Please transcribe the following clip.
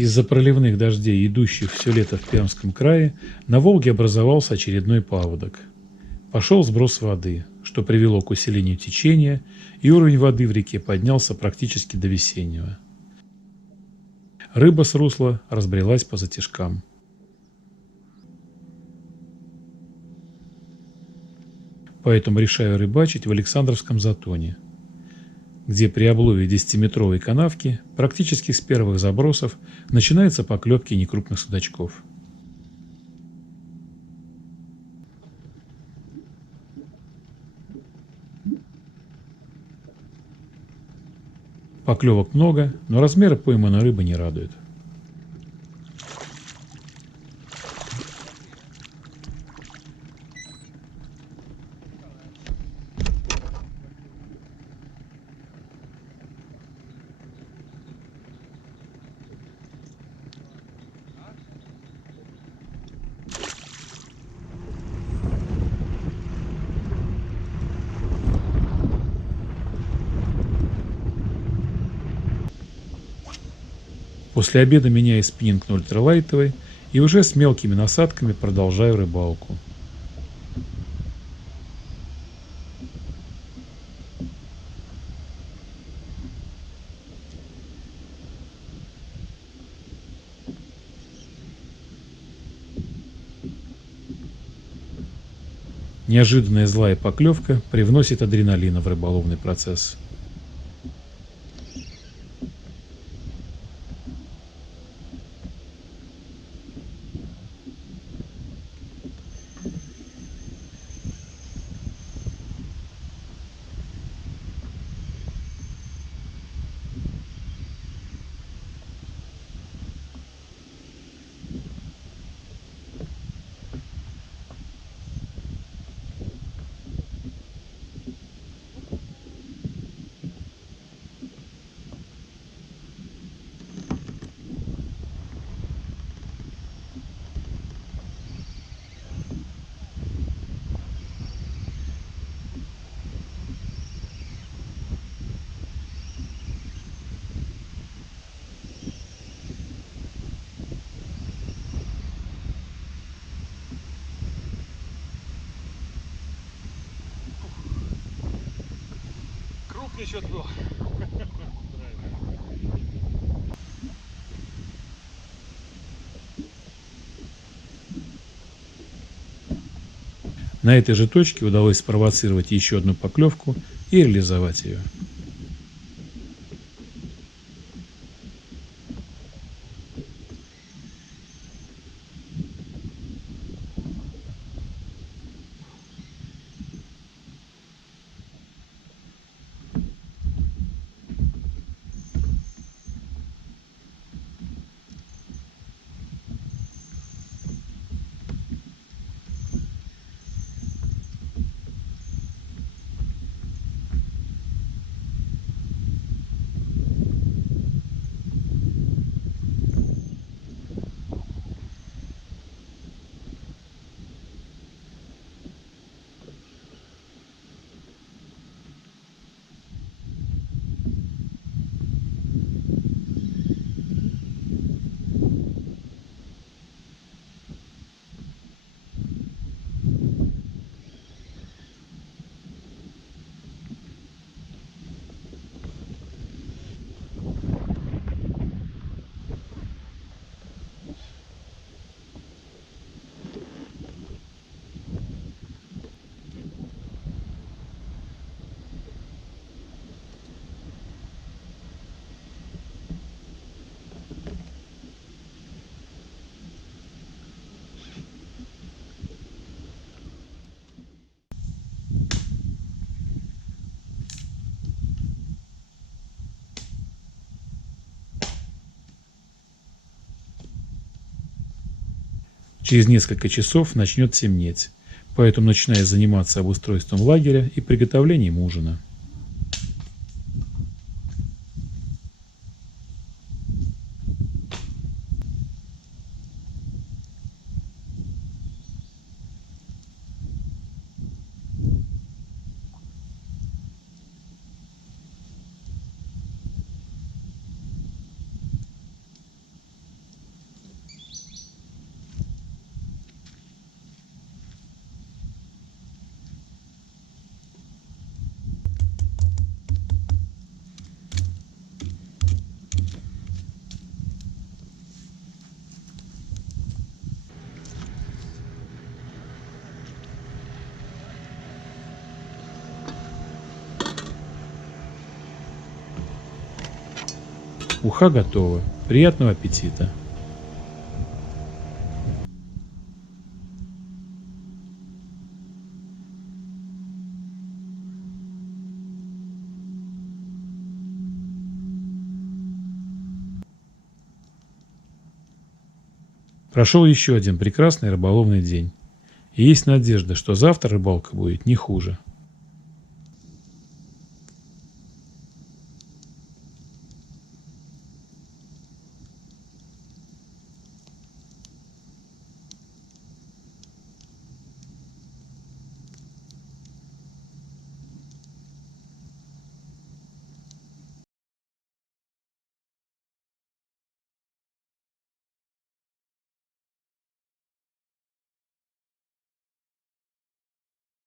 Из-за проливных дождей, идущих все лето в Пермском крае, на Волге образовался очередной паводок. Пошел сброс воды, что привело к усилению течения, и уровень воды в реке поднялся практически до весеннего. Рыба с русла разбрелась по затишкам. Поэтому решаю рыбачить в Александровском затоне, где при облове 10-метровой канавки практически с первых забросов начинаются поклевки некрупных судачков. Поклевок много, но размеры пойманной рыбы не радуют. После обеда меняю спиннинг на ультралайтовый и уже с мелкими насадками продолжаю рыбалку. Неожиданная злая поклевка привносит адреналина в рыболовный процесс. Крупный счет был. На этой же точке удалось спровоцировать еще одну поклевку и реализовать ее. Через несколько часов начнет темнеть, поэтому начинаю заниматься обустройством лагеря и приготовлением ужина. Уха готова. Приятного аппетита! Прошел еще один прекрасный рыболовный день. И есть надежда, что завтра рыбалка будет не хуже.